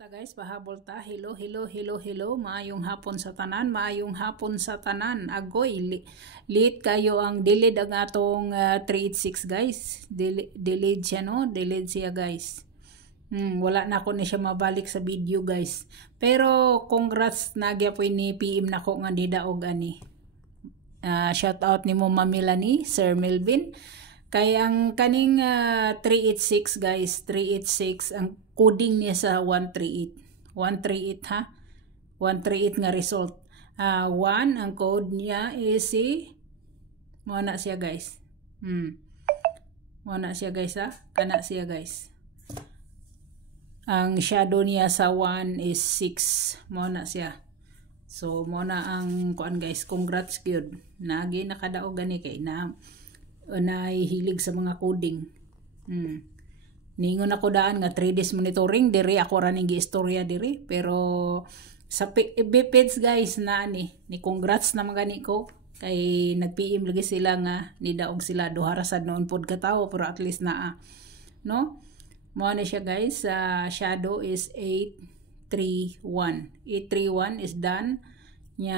Guys, pahabol ta. Hello, hello, hello, hello. Maayong hapon sa tanan, maayong hapon sa tanan. Agoy, late kayo ang delayed ang atong 386 guys. Delayed siya no, delayed siya guys. Wala na ako na siya mabalik sa video guys. Pero congrats nagya po ni PM na ko nga didaog ani. Shout out ni mo Ma'am Melanie, Sir Melvin. Kaya ang kaning 386 guys, 386 ang coding niya sa 138. 138 ha. 138 nga result. 1 ang code niya is si muna siya guys. Muna siya guys ha. Kana siya guys. Ang shadow niya sa 1 is 6. Muna siya. So muna ang kuan guys, congrats gyud. Nagi nakadaog gani kay na hilig sa mga coding. Ningon ako daan nga 3 days monitoring diri ako ra ning giistorya diri, pero sa BPEDS guys na ni congrats na magani ko kay nag-PM lagi sila nga nidaog sila duha ra sad noon pod katawo, pero at least naa no mo na siya guys. Shadow is 831. 831 is done nya.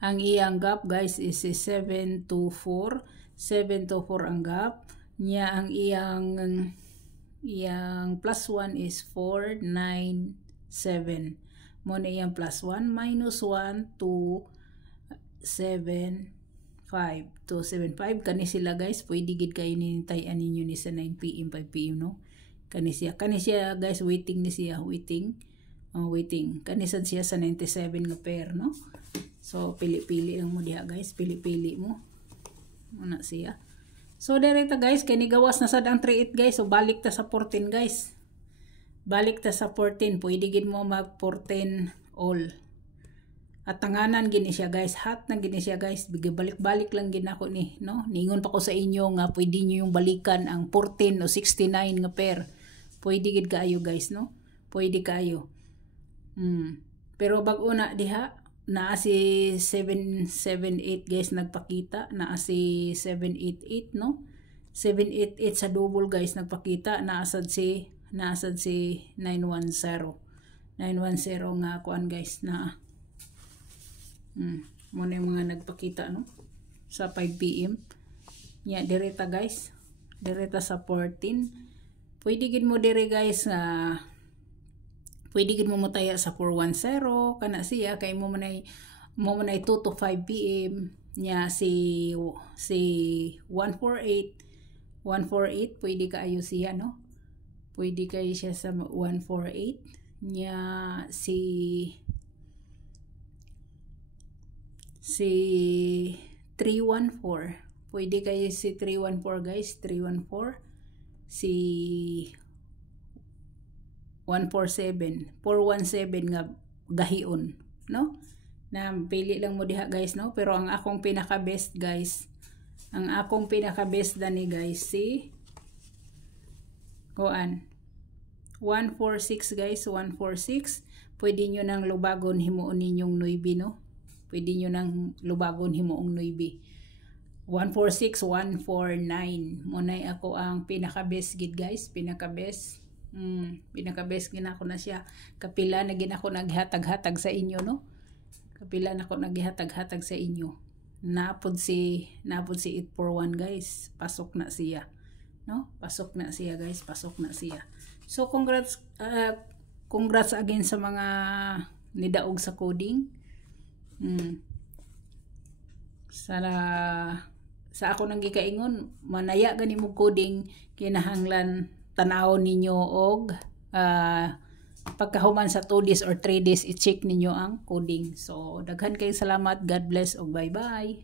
Ang iyang gap guys is 724. 724 ang gap niya. Ang iyang plus 1 is 497. Mo na iyang plus 1 minus 1 275. 275 kani sila guys. Pwede gid kayo nintayan ninyo ni sa 9 PM 5 PM no. Kani siya guys, waiting ni siya, waiting. Kani sad siya sa 97 nga pair no. So pili-pili lang mo diha guys, pili-pili mo muna siya. So direkta guys, kay nigawas na sad ang 38 guys. So balik ta sa 14 guys. Balik ta sa 14. Pwede gid mo mag 14 all. At tanganan gini siya guys, hot na gini siya guys. Balik-balik lang gid ako ni no. Ningon pa ko sa inyo nga pwede niyo yung balikan ang 14 o 69 nga pair. Pwede gid kaayo guys no. Pwede kaayo. Pero bag una diha naa si 778 guys nagpakita, naa si 788 no. 788 sa double guys nagpakita, naasad si 910 nga kuan guys na muna yung mga nagpakita no sa 5 PM nya. Direta guys, direta sa 14. Pwede gid mo dire guys pwede gid mo mutaya sa 410 kana siya kay mo manay 2 to 5 PM nya. Si 148 pwede kaayo siya no. Pwede kayo siya sa 148 nya. Si 314 pwede kayo si 314 guys. 314 si 147 417 nga gahion no. Na pili lang mo diha guys no. Pero ang akong pinaka best guys, ang akong pinaka best dani guys si 146 guys. 146 pwede nyo nang lubagon himuon ninyong 9 no. Pwede nyo nang lubagon himuong 9. 146 149 munay ako ang pinaka best gid guys. Pinaka best pinaka-best gina ko na siya. Kapila na gina ko naghatag-hatag sa inyo no. Kapila na ko naghatag-hatag sa inyo. Napod si 841 guys. Pasok na siya no. Pasok na siya guys. Pasok na siya. So congrats again sa mga nidaog sa coding. Sa ako nang gikaingon manaya gani mo coding kinahanglan tanaw ninyo og pagkahuman sa 2 days or 3 days i-check ninyo ang coding. So daghan kay salamat, God bless og bye bye.